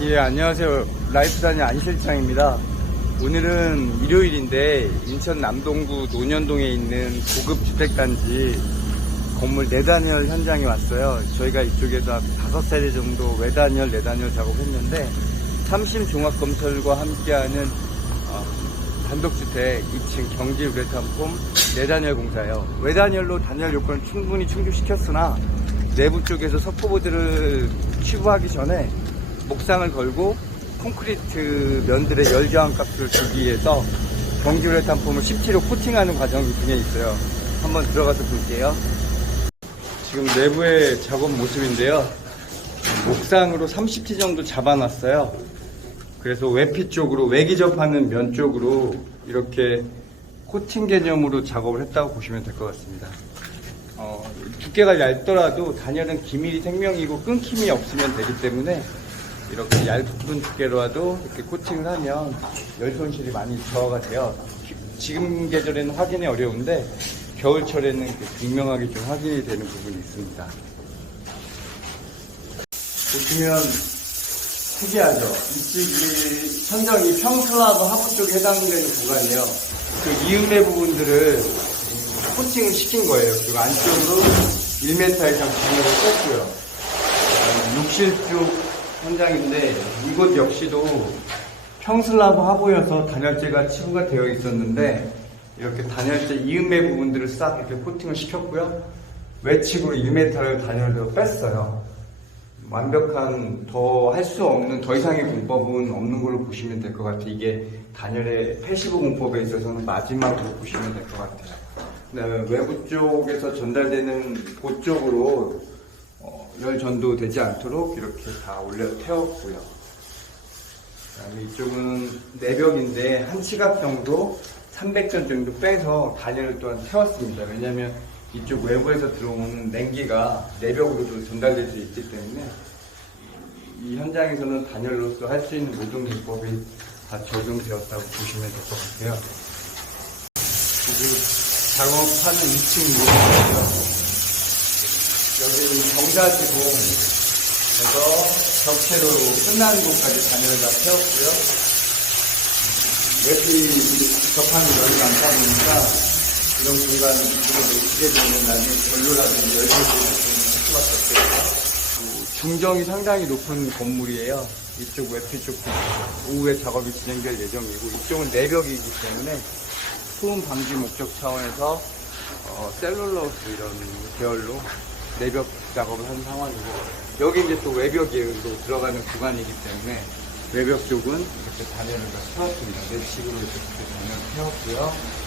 예, 안녕하세요. 라이프단의 안 실장입니다. 오늘은 일요일인데 인천 남동구 논현동에 있는 고급 주택단지 건물 내단열 현장에 왔어요. 저희가 이쪽에서 다섯 세대 정도 외단열, 내단열 작업했는데 삼심 종합검찰과 함께하는 어, 단독주택 2층 경지 우레탄폼 내단열 공사예요. 외단열로 단열 요건을 충분히 충족시켰으나 내부 쪽에서 석고보드를 취부하기 전에 목상을 걸고 콘크리트 면들의 열 저항 값을 주기 위해서 경지 우레탄 폼을 17호 코팅하는 과정 중에 있어요. 한번 들어가서 볼게요. 지금 내부의 작업 모습인데요. 목상으로 30T 정도 잡아놨어요. 그래서 외피 쪽으로 외기 접하는 면 쪽으로 이렇게 코팅 개념으로 작업을 했다고 보시면 될 것 같습니다. 어, 두께가 얇더라도 단열은 기밀이 생명이고 끊김이 없으면 되기 때문에 이렇게 얇은 두께로라도 이렇게 코팅을 하면 열 손실이 많이 저하가 돼요. 지금 계절에는 확인이 어려운데 겨울철에는 분명하게 좀 확인이 되는 부분이 있습니다. 보시면 특이하죠. 이쪽이 천정이 평슬라브 하부 쪽에 해당되는 구간이에요. 그 이음매 부분들을 코팅을 시킨 거예요. 그리고 안쪽으로 1m 이상 단열을 뺐고요. 욕실 쪽 현장인데 이곳 역시도 평슬라브 하부여서 단열재가 치부가 되어 있었는데 이렇게 단열재 이음매 부분들을 싹 이렇게 코팅을 시켰고요. 외측으로 1m를 단열로 뺐어요. 완벽한 더 할 수 없는 더 이상의 공법은 없는 걸로 보시면 될 것 같아요. 이게 단열의 패시브 공법에 있어서는 마지막으로 보시면 될 것 같아요. 그다음에 외부 쪽에서 전달되는 곳 쪽으로 어, 열 전도되지 않도록 이렇게 다 올려 태웠고요. 그다음에 이쪽은 내벽인데 한 시각 정도 300전 정도 빼서 단열을 또한 태웠습니다. 왜냐하면 이쪽 외부에서 들어오는 냉기가 내벽으로도 전달될 수 있기 때문에 이 현장에서는 단열로서 할 수 있는 모든 기법이 다 적용되었다고 보시면 될 것 같아요. 지금 작업하는 2층 모습이고요. 여기는 경사지붕에서 적체로 끝나는 곳까지 단열을 다 태웠고요. 웹이 접하는 열이 많다 보니까 이런 공간 이쪽에 놓치게 되면 나중에 전로라든지 열기를 할 수밖에 없어요. 중정이 상당히 높은 건물이에요. 이쪽 웹피 쪽도 오후에 작업이 진행될 예정이고 이쪽은 내벽이기 때문에 소음 방지 목적 차원에서 어, 셀룰러스 이런 계열로 내벽 작업을 한 상황이고 여기 이제 또 외벽으로 들어가는 구간이기 때문에 외벽 쪽은 이렇게 단열을 다 태웠습니다. 내식으로 이렇게 단열을 태웠고요.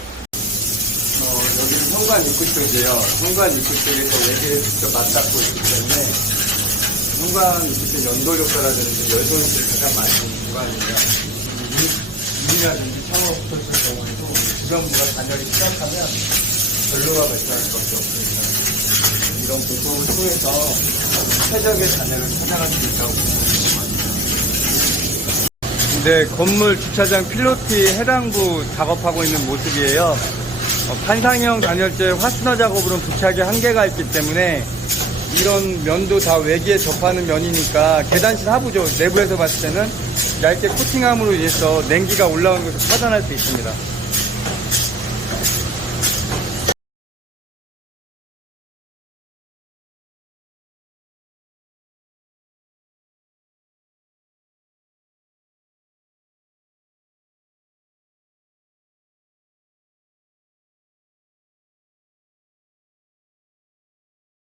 어, 여기는 현관 입구 쪽이에요. 현관 입구 쪽에서 외기를 직접 맞닿고 있기 때문에 현관 입구 쪽 효과라든지 열손실 가장 많이 있는 구간이에요. 문이라든지 창호가 붙어있을 경우에도 주변부가 단열이 시작하면 별로가 발생할 수밖에 없습니다. 이런 공법을 통해서 최적의 단열을 찾아갈 수 있다고 봅니다. 네, 건물 주차장 필로티 해당부 작업하고 있는 모습이에요. 어, 판상형 단열재 화순화 작업으로는 부착에 한계가 있기 때문에 이런 면도 다 외기에 접하는 면이니까 계단실 하부죠. 내부에서 봤을 때는 얇게 코팅함으로 인해서 냉기가 올라오는 것을 차단할 수 있습니다.